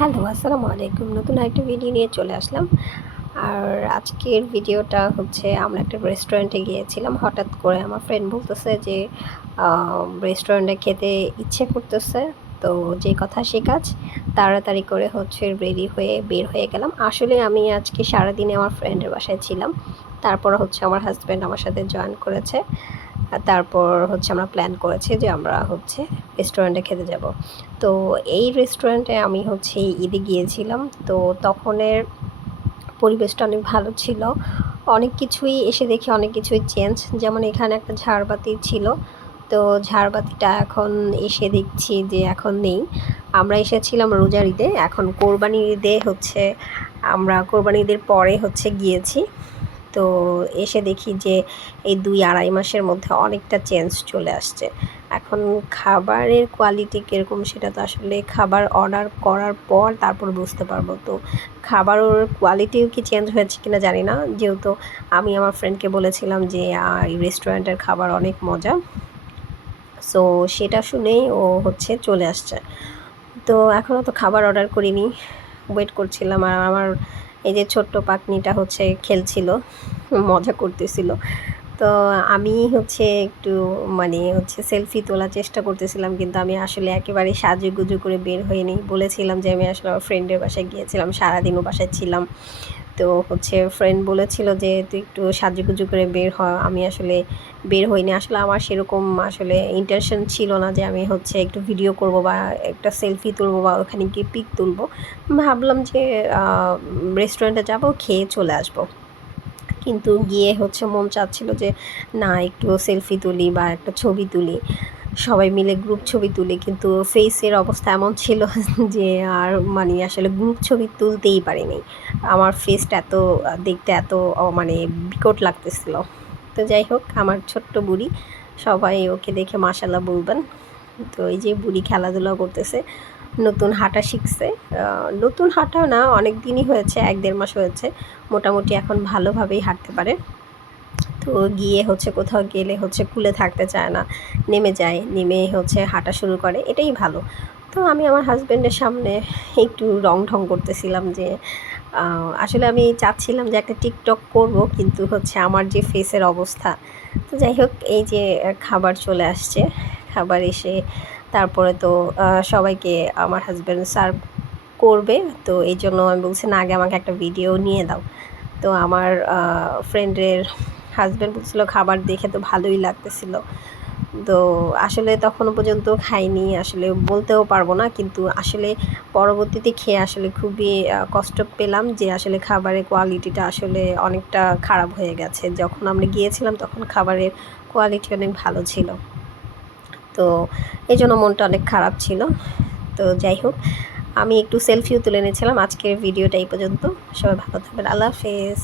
Hello, আসসালামু আলাইকুম। নতুন আরেকটা ভিডিও নিয়ে চলে আসলাম। আর আজকের ভিডিওটা হচ্ছে আমরা একটা রেস্টুরেন্টে গিয়েছিলাম। হঠাৎ করে আমার ফ্রেন্ড বলতেছে যে রেস্টুরেন্টে খেতে ইচ্ছে করতেছে। তো যে কথা সে কাজ, তাড়াতাড়ি করে হচ্ছে রেডি হয়ে বের হয়ে গেলাম। আসলে আমি আজকে সারাদিনে আমার ফ্রেন্ডের বাসায় ছিলাম। তারপর হচ্ছে আমার হাসব্যান্ড আমার সাথে জয়েন করেছে। তারপর হচ্ছে আমরা প্ল্যান করেছি যে আমরা হচ্ছে রেস্টুরেন্টে খেতে যাব। তো এই রেস্টুরেন্টে আমি হচ্ছে ঈদে গিয়েছিলাম। তো তখনের পরিবেশটা অনেক ভালো ছিল। অনেক কিছুই এসে দেখি অনেক কিছুই চেঞ্জ। যেমন এখানে একটা ঝাড়বাতি ছিল। তো ঝাড়বাতিটা এখন এসে দেখছি যে এখন নেই। আমরা এসেছিলাম রোজার ঈদে। এখন কোরবানির ঈদে হচ্ছে আমরা কোরবানি ঈদের পরে হচ্ছে গিয়েছি। তো এসে দেখি যে এই ২-২.৫ মাসের মধ্যে অনেকটা চেঞ্জ চলে আসছে। এখন খাবারের কোয়ালিটি কীরকম সেটা তো আসলে খাবার অর্ডার করার পর তারপর বুঝতে পারবো। তো খাবারের কোয়ালিটিও কি চেঞ্জ হয়েছে কিনা জানি না। যেহেতু আমি আমার ফ্রেন্ডকে বলেছিলাম যে এই রেস্টুরেন্টের খাবার অনেক মজা। সো সেটা শুনেই ও হচ্ছে চলে আসছে। তো এখনও তো খাবার অর্ডার করিনি, ওয়েট করছিলাম। আর আমার এই যে ছোট্ট পাকনিটা হচ্ছে খেলছিল, মজা করতেছিল। তো আমি হচ্ছে একটু হচ্ছে সেলফি তোলার চেষ্টা করতেছিলাম, কিন্তু আমি আসলে একেবারে সাজুগুজু করে বের হইনি। বলেছিলাম যে আমি আসলে আমার ফ্রেন্ডের বাসায় গিয়েছিলাম, সারাদিনও বাসায় ছিলাম। তো হচ্ছে ফ্রেন্ড বলেছিল যে তুই একটু সাজুগুজু করে বের হ। আমি আসলে বের হইনি। আসলে আমার সেরকম আসলে ইন্টেনশন ছিল না যে আমি হচ্ছে একটু ভিডিও করব বা একটা সেলফি তুলবো বা ওখানে গিয়ে পিক তুলবো। ভাবলাম যে রেস্টুরেন্টে যাব, খেয়ে চলে আসবো। কিন্তু গিয়ে হচ্ছে মন চাচ্ছিল যে না, একটু সেলফি তুলি বা একটা ছবি তুলি, সবাই মিলে গ্রুপ ছবি তুলি। কিন্তু ফেসের অবস্থা এমন ছিল যে আর আসলে গ্রুপ ছবি তুলতেই পারিনি। আমার ফেসটা এত দেখতে এত বিকট লাগতেছিল। তো যাই হোক, আমার ছোট্ট বুড়ি, সবাই ওকে দেখে মাশাআল্লাহ বলবেন। তো এই যে বুড়ি খেলাধুলা করতেছে, নতুন হাঁটা শিখছে। নতুন হাঁটাও না, অনেক দিনই হয়েছে, ১-১.৫ মাস হয়েছে। মোটামুটি এখন ভালোভাবেই হাঁটতে পারে। তো গিয়ে হচ্ছে কোথাও গেলে হচ্ছে কুলে থাকতে চায় না, নেমে যায়, নেমে হচ্ছে হাঁটা শুরু করে, এটাই ভালো। তো আমি আমার হাজব্যান্ডের সামনে একটু রং-ঢং করতেছিলাম যে আসলে আমি চাচ্ছিলাম যে একটা টিকটক করব, কিন্তু হচ্ছে আমার যে ফেসের অবস্থা। তো যাই হোক, এই যে খাবার চলে আসছে। খাবার এসে তারপরে তো সবাইকে আমার হাজব্যান্ড সার্ভ করবে। তো এইজন্য আমি বলছি, না আগে আমাকে একটা ভিডিও নিয়ে দাও। তো আমার ফ্রেন্ডের হাজব্যান্ড বলছিল খাবার দেখে তো ভালোই লাগতেছিল। তো আসলে তখনও পর্যন্ত খাইনি, আসলে বলতেও পারবো না। কিন্তু আসলে পরবর্তীতে খেয়ে আসলে খুবই কষ্ট পেলাম যে আসলে খাবারের কোয়ালিটিটা আসলে অনেকটা খারাপ হয়ে গেছে। যখন আমরা গিয়েছিলাম তখন খাবারের কোয়ালিটি অনেক ভালো ছিল। তো এজন্য মনটা অনেক খারাপ ছিল। তো যাই হোক, আমি একটু সেলফিও তুলে নিয়েছিলাম। আজকের ভিডিওটা এই পর্যন্ত। সবাই ভালো থাকবেন। আল্লাহ হাফেজ।